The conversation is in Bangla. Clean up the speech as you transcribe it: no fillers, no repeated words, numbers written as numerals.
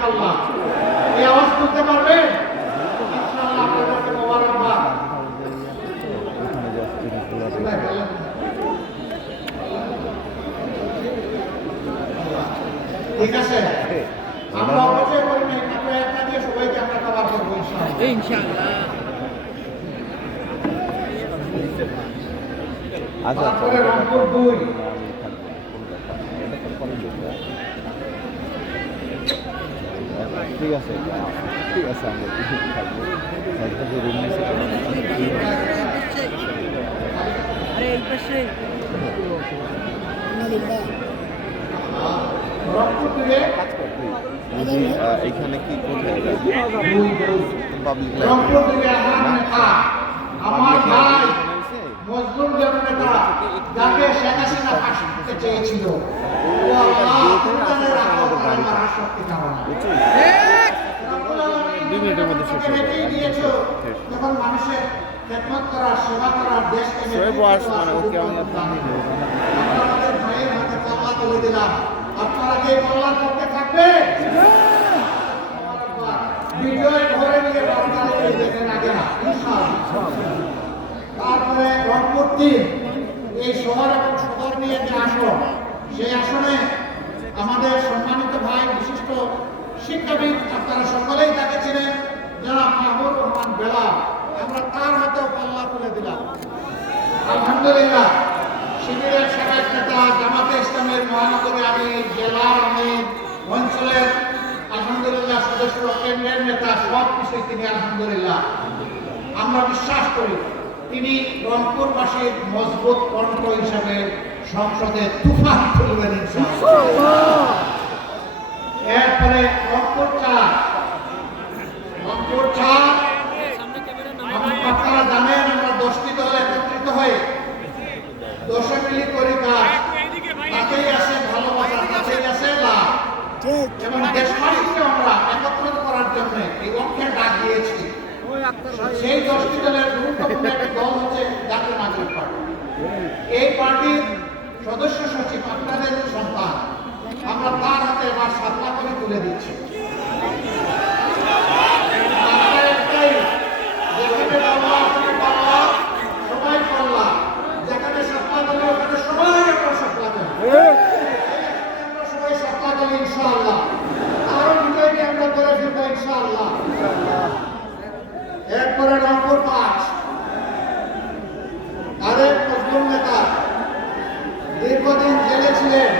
মাশাআল্লাহ। এই আওয়াজ তুলতে পারবেন? ইনশাআল্লাহ আপনাদেরকে মোবারকবাদ। ঠিক আছে, আমরা অপচয় করি না, আমরা একটা দিয়ে সবাইকে আমরা কভার করবো ইনশাআল্লাহ। ইনশাআল্লাহ। আচ্ছা তারপরে রংপুর 2 ঠিক আছে ঠিক আছে আমরা থাকবো রুম নিচে আরে এই পাশে রংপুর 2 এইখানে কি কোথায় পাবলিক রংপুর 2 আমার ভাই মজলুম জননেতা যাকে শেখ হাসিনা ফাঁসি দিতে চেয়েছিল, ও আল্লাহ তোমাদের আমার শক্তি কামনা। 2 মিনিটের মধ্যে শেষ হয়ে যাবে। দিয়েছো যখন মানুষের খেদমত করার, সেবা করার, দেশকে আপনাদের ভাইয়ের হাতে পাল্লা তুলে দিলাম। আপনারা কি পাল্লার পক্ষে থাকবে? বিজয় ঘরে নিয়ে বাড়ি দেখেন আগে না ইনশাআল্লাহ। তারপরে রংপুর 3 এই শহর এবং সদর নিয়ে যে আসন, সেই আসনে আমাদের সম্মানিত ভাই বিশিষ্ট শিক্ষাবিদ, আপনারা সকলেই তাকে চিনেন, জনাব মাহবুব রহমান বেলাল, আমরা তার হাতেও পাল্লা তুলে দিলাম। আলহামদুলিল্লাহ, শিবিরের সাবেক নেতা, জামাতে ইসলামের মহানগরী আমির, জেলার আমির, অঞ্চলের আলহামদুলিল্লাহ সদস্য, কেন্দ্রের নেতা, সব কিছুই তিনি আলহামদুলিল্লাহ। আমরা বিশ্বাস করি তিনি রংপুরবাসীর মজবুত কণ্ঠ হিসাবে সংসদে তুফান তুলবেন ইনশাআল্লাহ। এরপরে রংপুর 4 আপনারা জানেন আমরা 10টি দল একত্রিত হয়ে 10 মিলি করি কাজ, তাতেই আছে ভালোবাসা, তাতেই আছে লাভ, এবং দেশবাসীকে আমরা একত্রিত করার জন্য এই অঙ্কের ডাক দিয়েছি। সেই 10টি দলের গুরুত্বপূর্ণ একটি দল হচ্ছে জাতীয় নাগরিক পার্টি। এই পার্টির সদস্য সচিব আপনাদের সন্তান, আমরা তার হাতে এবার 7 লাখ করে তুলে দিচ্ছি। সবাই পাল্লা, যেখানে 7 লাখ হলে ওখানে সবাই আমরা 7 লাখ আমরা সবাই 7 লাখ হলে ইনশাআল্লাহ আরো বিজয়কে আমরা করে ফিরবো ইনশাআল্লাহ। এরপরে রংপুর 5 আরেক মজলুম নেতা, দীর্ঘদিন জেলে ছিলেন,